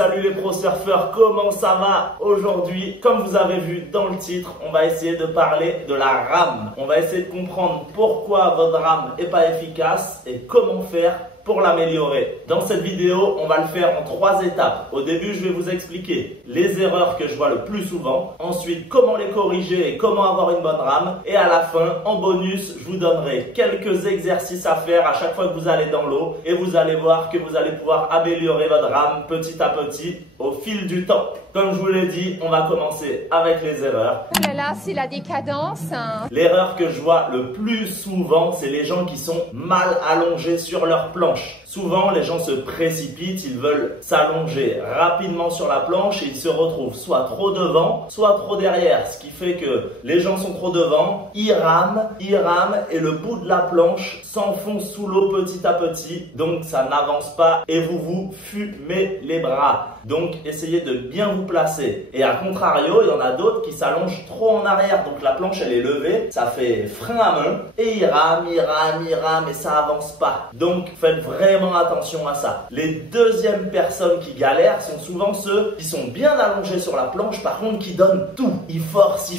salut les pro surfeurs, comment ça va aujourd'hui? Comme vous avez vu dans le titre, on va essayer de parler de la rame. On va essayer de comprendre pourquoi votre rame n'est pas efficace et comment faire pour l'améliorer. Dans cette vidéo, on va le faire en 3 étapes. Au début, je vais vous expliquer les erreurs que je vois le plus souvent. Ensuite, comment les corriger et comment avoir une bonne rame. Et à la fin, en bonus, je vous donnerai quelques exercices à faire à chaque fois que vous allez dans l'eau. Et vous allez voir que vous allez pouvoir améliorer votre rame petit à petit au fil du temps. Comme je vous l'ai dit, on va commencer avec les erreurs. Oh là là, c'est la décadence. L'erreur que je vois le plus souvent, c'est les gens qui sont mal allongés sur leur planche. Souvent, les gens se précipitent, ils veulent s'allonger rapidement sur la planche et ils se retrouvent soit trop devant, soit trop derrière. Ce qui fait que les gens sont trop devant, ils rament et le bout de la planche s'enfonce sous l'eau petit à petit. Donc, ça n'avance pas et vous vous fumez les bras. Donc, essayez de bien vous placer. Et à contrario, il y en a d'autres qui s'allongent trop en arrière. Donc, la planche, elle est levée, ça fait frein à main et ils rament et ça avance pas. Donc, faites vraiment attention à ça. Les deuxièmes personnes qui galèrent sont souvent ceux qui sont bien allongés sur la planche, par contre qui donnent tout. Ils forcent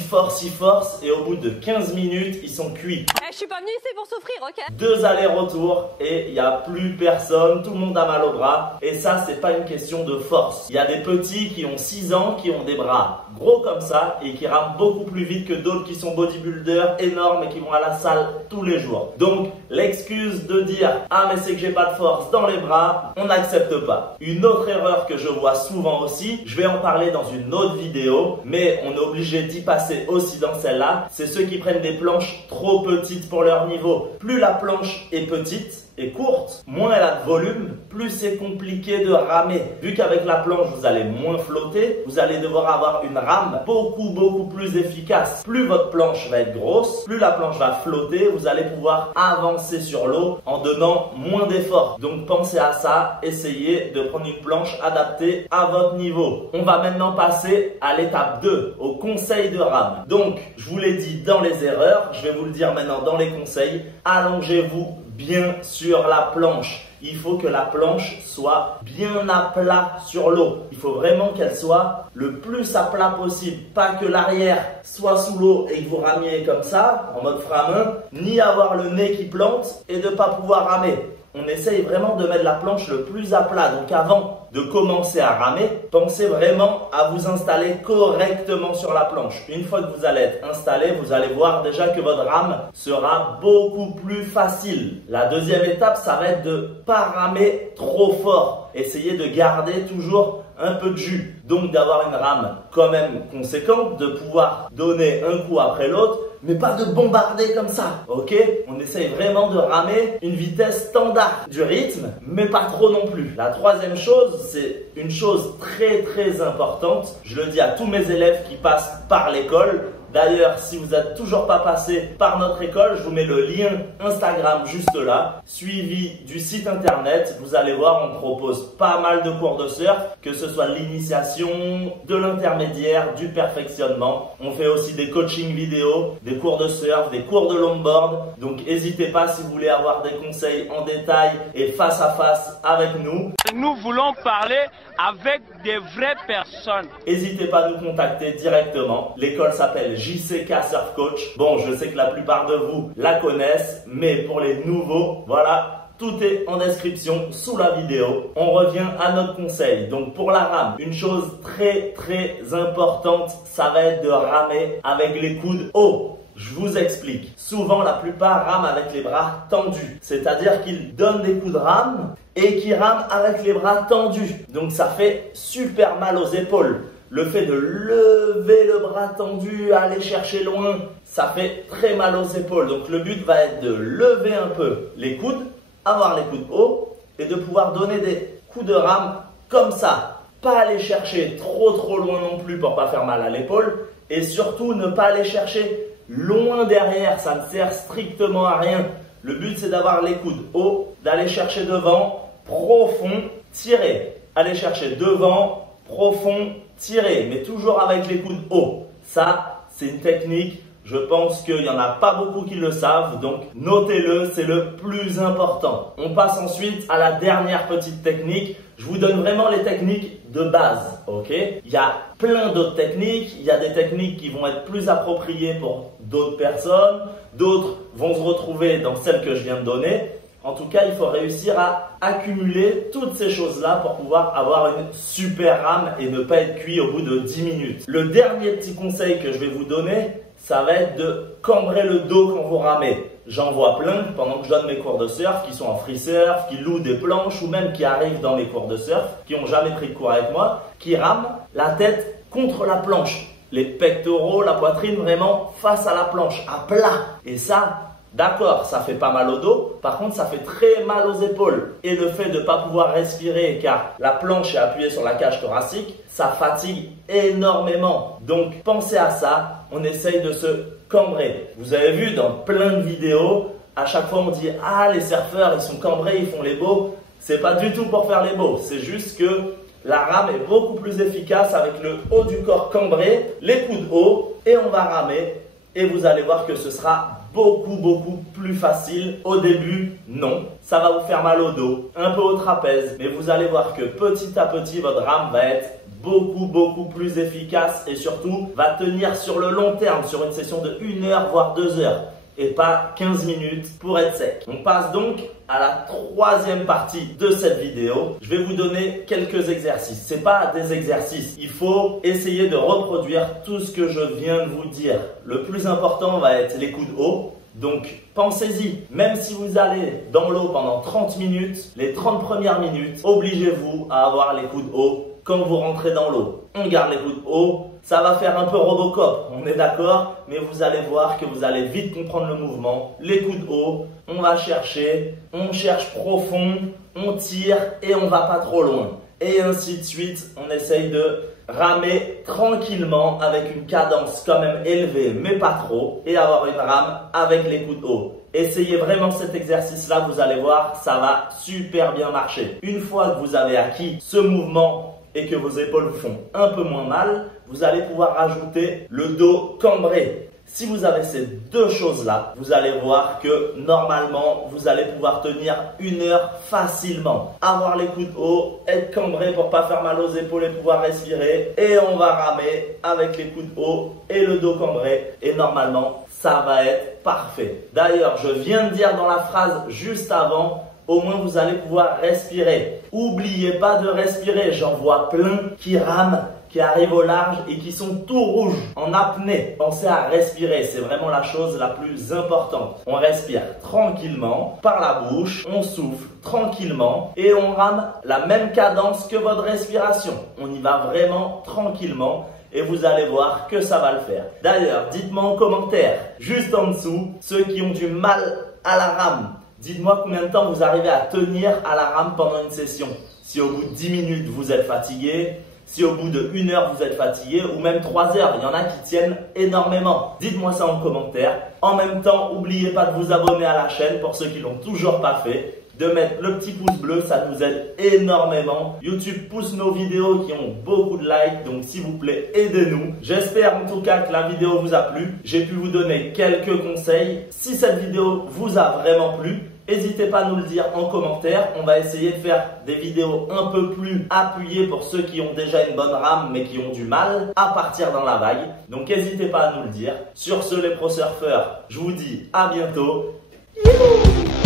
et au bout de 15 minutes, ils sont cuits. Je suis pas venue ici pour souffrir, ok? 2 allers-retours et il n'y a plus personne, tout le monde a mal au bras. Et ça, c'est pas une question de force. Il y a des petits qui ont 6 ans, qui ont des bras gros comme ça et qui rament beaucoup plus vite que d'autres qui sont bodybuilders énormes et qui vont à la salle tous les jours. Donc, l'excuse de dire « Ah, mais c'est que j'ai pas de force dans les bras », on n'accepte pas. Une autre erreur que je vois souvent aussi, je vais en parler dans une autre vidéo, mais on est obligé d'y passer aussi dans celle-là, c'est ceux qui prennent des planches trop petites pour leur niveau. Plus la planche est petite et courte, moins elle a de volume, plus c'est compliqué de ramer. Vu qu'avec la planche, vous allez moins flotter, vous allez devoir avoir une rame beaucoup plus efficace. Plus votre planche va être grosse, plus la planche va flotter, vous allez pouvoir avancer sur l'eau en donnant moins d'efforts. Donc pensez à ça, essayez de prendre une planche adaptée à votre niveau. On va maintenant passer à l'étape 2, au conseil de rame. Donc, je vous l'ai dit dans les erreurs, je vais vous le dire maintenant dans les conseils, allongez-vous bien sur la planche. Il faut que la planche soit bien à plat sur l'eau. Il faut vraiment qu'elle soit le plus à plat possible. Pas que l'arrière soit sous l'eau et que vous ramiez comme ça, en mode frein à main, ni avoir le nez qui plante et de ne pas pouvoir ramer. On essaye vraiment de mettre la planche le plus à plat. Donc avant de commencer à ramer, pensez vraiment à vous installer correctement sur la planche. Une fois que vous allez être installé, vous allez voir déjà que votre rame sera beaucoup plus facile. La deuxième étape, ça va être de ne pas ramer trop fort. Essayez de garder toujours un peu de jus. Donc d'avoir une rame quand même conséquente, de pouvoir donner un coup après l'autre, mais pas de bombarder comme ça, ok? On essaye vraiment de ramer une vitesse standard du rythme, mais pas trop non plus. La troisième chose, c'est une chose très importante. Je le dis à tous mes élèves qui passent par l'école. D'ailleurs, si vous n'êtes toujours pas passé par notre école, je vous mets le lien Instagram juste là, suivi du site internet. Vous allez voir, on propose pas mal de cours de surf, que ce soit de l'initiation, de l'intermédiaire, du perfectionnement. On fait aussi des coachings vidéo, des cours de surf, des cours de longboard. Donc, n'hésitez pas si vous voulez avoir des conseils en détail et face à face avec nous. Nous voulons parler avec des vraies personnes. N'hésitez pas à nous contacter directement. L'école s'appelle JCK Surf Coach. Bon, je sais que la plupart de vous la connaissent, mais pour les nouveaux, voilà, tout est en description sous la vidéo. On revient à notre conseil. Donc pour la rame, une chose très importante, ça va être de ramer avec les coudes hauts. Je vous explique. Souvent, la plupart rament avec les bras tendus. C'est-à-dire qu'ils donnent des coups de rame et qu'ils rament avec les bras tendus. Donc ça fait super mal aux épaules. Le fait de lever le bras tendu, aller chercher loin, ça fait très mal aux épaules. Donc le but va être de lever un peu les coudes, avoir les coudes hauts et de pouvoir donner des coups de rame comme ça. Pas aller chercher trop loin non plus pour pas faire mal à l'épaule et surtout ne pas aller chercher loin derrière, ça ne sert strictement à rien. Le but c'est d'avoir les coudes hauts, d'aller chercher devant, profond, tirer. Aller chercher devant, profond, tirer, mais toujours avec les coudes hauts. Ça, c'est une technique Je pense qu'il n'y en a pas beaucoup qui le savent, donc notez-le, c'est le plus important. On passe ensuite à la dernière petite technique. Je vous donne vraiment les techniques de base, ok? Il y a plein d'autres techniques, il y a des techniques qui vont être plus appropriées pour d'autres personnes, d'autres vont se retrouver dans celles que je viens de donner. En tout cas, il faut réussir à accumuler toutes ces choses-là pour pouvoir avoir une super rame et ne pas être cuit au bout de 10 minutes. Le dernier petit conseil que je vais vous donner, ça va être de cambrer le dos quand vous ramez. J'en vois plein pendant que je donne mes cours de surf qui sont en free surf, qui louent des planches ou même qui arrivent dans mes cours de surf, qui n'ont jamais pris de cours avec moi, qui rament la tête contre la planche. Les pectoraux, la poitrine vraiment face à la planche, à plat. Et ça, d'accord, ça fait pas mal au dos, par contre ça fait très mal aux épaules. Et le fait de ne pas pouvoir respirer car la planche est appuyée sur la cage thoracique, ça fatigue énormément. Donc pensez à ça, on essaye de se cambrer. Vous avez vu dans plein de vidéos, à chaque fois on dit « Ah, les surfeurs, ils sont cambrés, ils font les beaux ». C'est pas du tout pour faire les beaux, c'est juste que la rame est beaucoup plus efficace avec le haut du corps cambré, les coudes hauts, et on va ramer. Et vous allez voir que ce sera beaucoup plus facile. Au début, non. Ça va vous faire mal au dos, un peu au trapèze. Mais vous allez voir que petit à petit, votre rame va être beaucoup plus efficace et surtout va tenir sur le long terme, sur une session de 1 heure voire 2 heures. Et pas 15 minutes pour être sec. On passe donc à la troisième partie de cette vidéo. Je vais vous donner quelques exercices. C'est pas des exercices. Il faut essayer de reproduire tout ce que je viens de vous dire. Le plus important va être les coudes hauts. Donc pensez-y, même si vous allez dans l'eau pendant 30 minutes, les 30 premières minutes, obligez-vous à avoir les coudes hauts quand vous rentrez dans l'eau. On garde les coudes hauts. Ça va faire un peu Robocop, on est d'accord, mais vous allez voir que vous allez vite comprendre le mouvement. Les coudes hauts, on va chercher, on cherche profond, on tire et on va pas trop loin. Et ainsi de suite, on essaye de ramer tranquillement avec une cadence quand même élevée, mais pas trop, et avoir une rame avec les coudes hauts. Essayez vraiment cet exercice-là, vous allez voir, ça va super bien marcher. Une fois que vous avez acquis ce mouvement et que vos épaules vous font un peu moins mal, vous allez pouvoir rajouter le dos cambré. Si vous avez ces deux choses-là, vous allez voir que normalement, vous allez pouvoir tenir 1 heure facilement. Avoir les coudes hauts, être cambré pour pas faire mal aux épaules et pouvoir respirer. Et on va ramer avec les coudes hauts et le dos cambré. Et normalement, ça va être parfait. D'ailleurs, je viens de dire dans la phrase juste avant, au moins vous allez pouvoir respirer. N'oubliez pas de respirer, j'en vois plein qui rament, qui arrivent au large et qui sont tout rouges, en apnée. Pensez à respirer, c'est vraiment la chose la plus importante. On respire tranquillement par la bouche, on souffle tranquillement et on rame la même cadence que votre respiration. On y va vraiment tranquillement. Et vous allez voir que ça va le faire. D'ailleurs, dites-moi en commentaire, juste en dessous, ceux qui ont du mal à la rame. Dites-moi combien de temps vous arrivez à tenir à la rame pendant une session. Si au bout de 10 minutes vous êtes fatigué, si au bout de 1 heure vous êtes fatigué, ou même 3 heures, il y en a qui tiennent énormément. Dites-moi ça en commentaire. En même temps, n'oubliez pas de vous abonner à la chaîne pour ceux qui ne l'ont toujours pas fait. De mettre le petit pouce bleu, ça nous aide énormément. YouTube pousse nos vidéos qui ont beaucoup de likes, donc s'il vous plaît, aidez-nous. J'espère en tout cas que la vidéo vous a plu. J'ai pu vous donner quelques conseils. Si cette vidéo vous a vraiment plu, n'hésitez pas à nous le dire en commentaire. On va essayer de faire des vidéos un peu plus appuyées pour ceux qui ont déjà une bonne rame mais qui ont du mal à partir dans la vague. Donc n'hésitez pas à nous le dire. Sur ce, les pro surfeurs, je vous dis à bientôt. Youhou!